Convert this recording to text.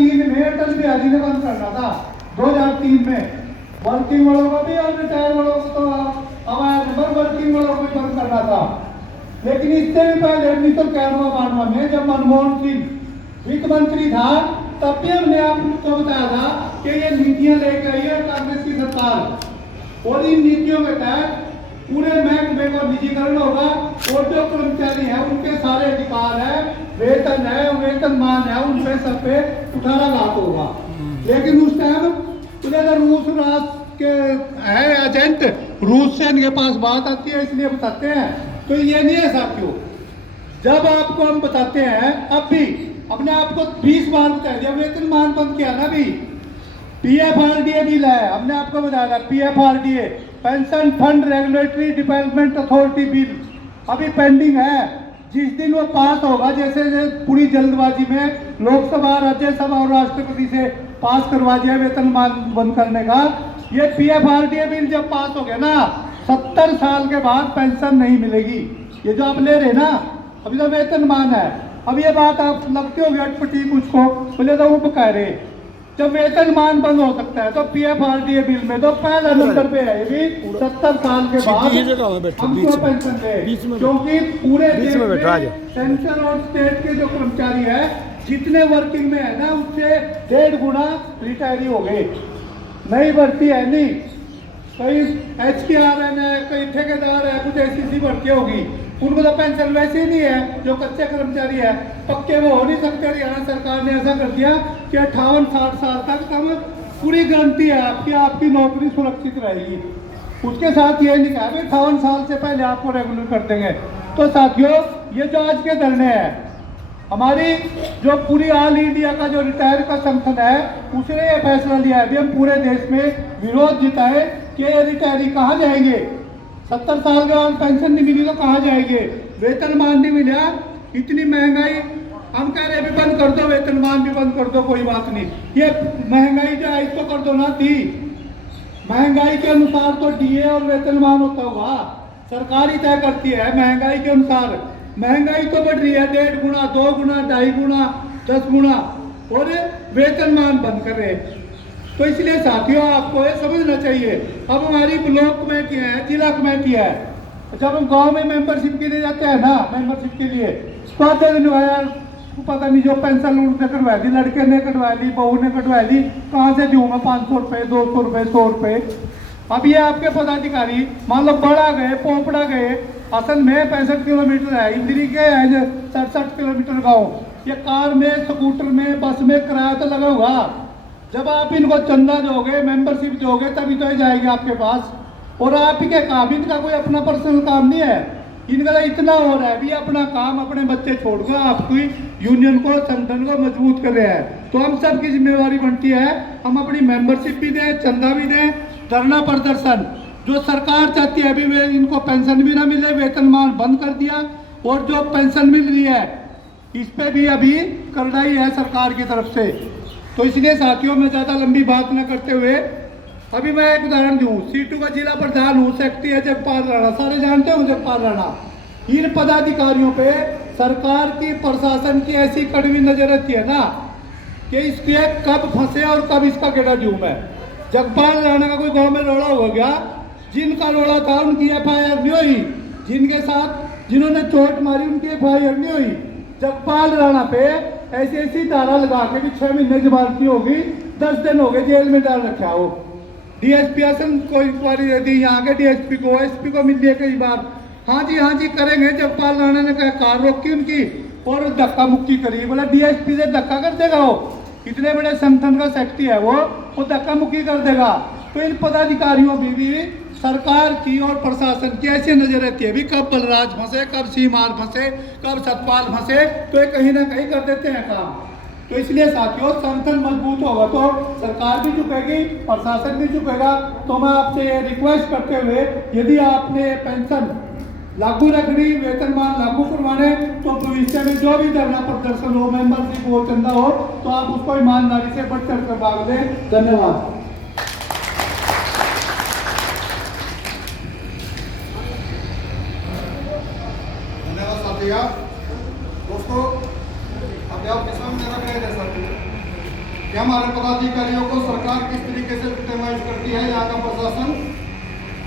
2003 में अटल बिहारी ने बंद करना था, 2003 में वर्किंग वालों को भी और रिटायर वालों को तो हमारे नंबर वर्किंग वालों को भी बंद करना था। लेकिन इससे भी पहले 1991 में जब मनमोहन सिंह वित्त मंत्री था, तब भी हमने आपको बताया था कि ये नीतियां लेकर आई है कांग्रेस की सरकार, और इन नीतियों के तहत पूरे महकमे का निजीकरण होगा और जो कर्मचारी है उनके सारे अधिकार है, वेतन है, वेतनमान है, उन पे सब पे 18 लाख होगा। लेकिन उस टाइम रूस राष्ट्र के है एजेंट, रूस से इनके पास बात आती है इसलिए बताते हैं। तो ये नहीं है साथियों, जब आपको हम बताते हैं, अब भी अपने आपको 20 बार बता दिया वेतनमान बंद किया ना, भी PFRDA बिल है, हमने आपको बताया PFRDA pension fund regulatory development authority bill अभी पेंडिंग है। जिस दिन वो पास होगा, जैसे पूरी जल्दबाजी में लोकसभा, राज्यसभा और राष्ट्रपति से पास करवा दिया वेतनमान बंद करने का, ये PFRDA बिल जब पास हो गया ना, 70 साल के बाद पेंशन नहीं मिलेगी। ये जो आप ले रहे ना, अभी तो वेतनमान है। अब ये बात आप लगती होगी अटपटी कुछ को, बोले तो वो कह रहे जब वेतनमान बंद हो सकता है तो PFRDA बिल में तो पहला नंबर पे है, ये भी 70 साल के बाद हमको पेंशन दे, क्योंकि पूरे देश में सेंट्रल और स्टेट के जो कर्मचारी है जितने वर्किंग में है ना, उससे 1.5 गुना रिटायरी हो गए। नई भर्ती है नहीं, कई HKRN है, कई ठेकेदार है, कुछ ऐसी भर्ती होगी, उनको तो पेंशन वैसे ही नहीं है। जो कच्चे कर्मचारी है पक्के वो हो नहीं सकते। हरियाणा सरकार ने ऐसा कर दिया कि 58-60 साल तक हम पूरी गारंटी है आपकी नौकरी सुरक्षित रहेगी। उसके साथ ये नहीं कहा 58 साल से पहले आपको रेगुलर कर देंगे। तो साथियों, ये जो आज के धरने हैं, हमारी जो पूरी ऑल इंडिया का जो रिटायर का संगठन है, उसने ये फैसला लिया है, अभी हम पूरे देश में विरोध जिताए कि ये रिटायरी कहाँ जाएंगे। 70 साल के बाद पेंशन नहीं मिली तो कहाँ जाएंगे, वेतनमान नहीं मिला, इतनी महंगाई, हम कह रहे भी बंद कर दो, वेतनमान भी बंद कर दो, कोई बात नहीं। ये महंगाई जो है इसको कर दो ना, थी महंगाई के अनुसार तो DA और वेतनमान होता हुआ, सरकार ही तय करती है महंगाई के अनुसार। महंगाई तो बढ़ रही है 1.5 गुना, 2 गुना, 2.5 गुना, 10 गुना, और वेतनमान बंद कर रहे। तो इसलिए साथियों, आपको ये समझना चाहिए। अब हमारी ब्लॉक कमेटियाँ हैं, जिला कमेटी है, जब हम गांव में मेंबरशिप के लिए जाते हैं ना, मेंबरशिप के लिए तो यार पता नहीं जो पेंशन उनसे कटवा दी, लड़के ने कटवा ली, बहू ने कटवा ली, कहाँ से दूँ मैं 500 रुपये, 200 रुपये, 100 रुपये। अब ये आपके पदाधिकारी मान लो बड़ा गए, पोपड़ा गए, असल में 65 किलोमीटर है, इंदिरी के है 67 किलोमीटर गाँव, ये कार में, स्कूटर में, बस में किराया तो लगा हुआ। जब आप इनको चंदा दोगे, मेंबरशिप दोगे, तभी तो ये जाएगी आपके पास। और आप के काम, इनका कोई अपना पर्सनल काम नहीं है, इनका इतना हो रहा है भी अपना काम अपने बच्चे छोड़कर आपकी यूनियन को, संगठन को मजबूत कर रहे हैं। तो हम सब की जिम्मेवारी बनती है, हम अपनी मेंबरशिप भी दें, चंदा भी दें, धरना प्रदर्शन। जो सरकार चाहती है अभी वे इनको पेंशन भी ना मिले, वेतनमान बंद कर दिया, और जो पेंशन मिल रही है इस पे भी अभी करड़ाई है सरकार की तरफ से। तो इसलिए साथियों, मैं ज़्यादा लंबी बात न करते हुए अभी मैं एक उदाहरण दूँ। सीटू का जिला प्रधान हूँ, सेक्रेटरी है जगपाल राणा, सारे जानते हो जगपाल राणा। इन पदाधिकारियों पे सरकार की, प्रशासन की ऐसी कड़वी नजर रहती है ना कि इसके कब फंसे और कब इसका गेड़ा दूँ मैं। जगपाल राणा का कोई गाँव में रोड़ा हो गया, जिनका रोड़ा था उनकी FIR नहीं हुई, जिनके साथ जिन्होंने चोट मारी उनकी FIR नहीं हुई। जगपाल राणा पे ऐसी धारा लगा के भी 6 महीने जमानती होगी, 10 दिन हो गए जेल में डाल रखा हो। DSP को इंक्वायरी दे दी, यहाँ के DSP को, SP को मिल लिया कई बार, हाँ जी करेंगे। जगपाल राणा ने कहा, कार रोकी उनकी और धक्का मुक्की करी। बोला DSP से धक्का कर देगा वो, इतने बड़े संगठन का सेक्रेटरी है वो धक्का मुक्की कर देगा। तो इन पदाधिकारियों भी सरकार की और प्रशासन की ऐसी नजर रहती है भी कब बलराज फंसे, कब सीमार फंसे, कब सतपाल फंसे, तो ये कहीं ना कहीं कर देते हैं काम। तो इसलिए साथियों, संगठन मजबूत होगा तो सरकार भी झुकेगी, प्रशासन भी झुकेगा। तो मैं आपसे ये रिक्वेस्ट करते हुए, यदि आपने पेंशन लागू रखनी, वेतनमान लागू करवाने, तो भविष्य में जो भी धरना प्रदर्शन हो, मेंबरशिप हो, चंदा हो, तो आप उसको ईमानदारी से बढ़ चढ़ कर भाग दें। धन्यवाद। दोस्तों, अब आप किसान मेरा कह रहे हैं कि हमारे पदाधिकारियों को सरकार किस तरीके से विक्टिमाइज करती है, यहाँ का प्रशासन